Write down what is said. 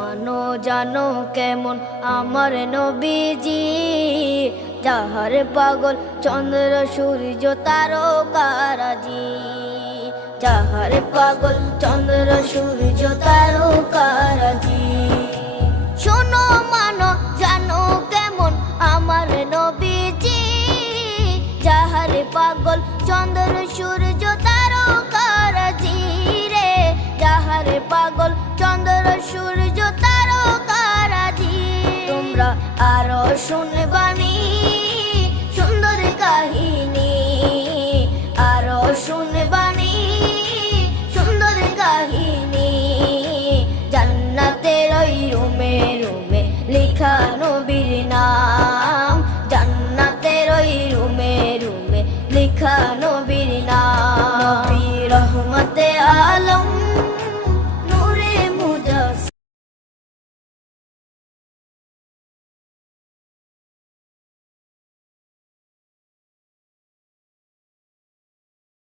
মানো জানো কেমন আমার নবীজি, যাহার পাগল চন্দ্র সূর্য তারকারাজি, যাহার পাগল চন্দ্র সূর্য তারকারাজি। শোনো মানো জানো কেমন আমার নবীজি, যাহার পাগল চন্দ্র সূর্য তারকারাজি রে, যাহার পাগল চন্দ্র সূর্য তারকারাজি। তোমরা আরো শুনে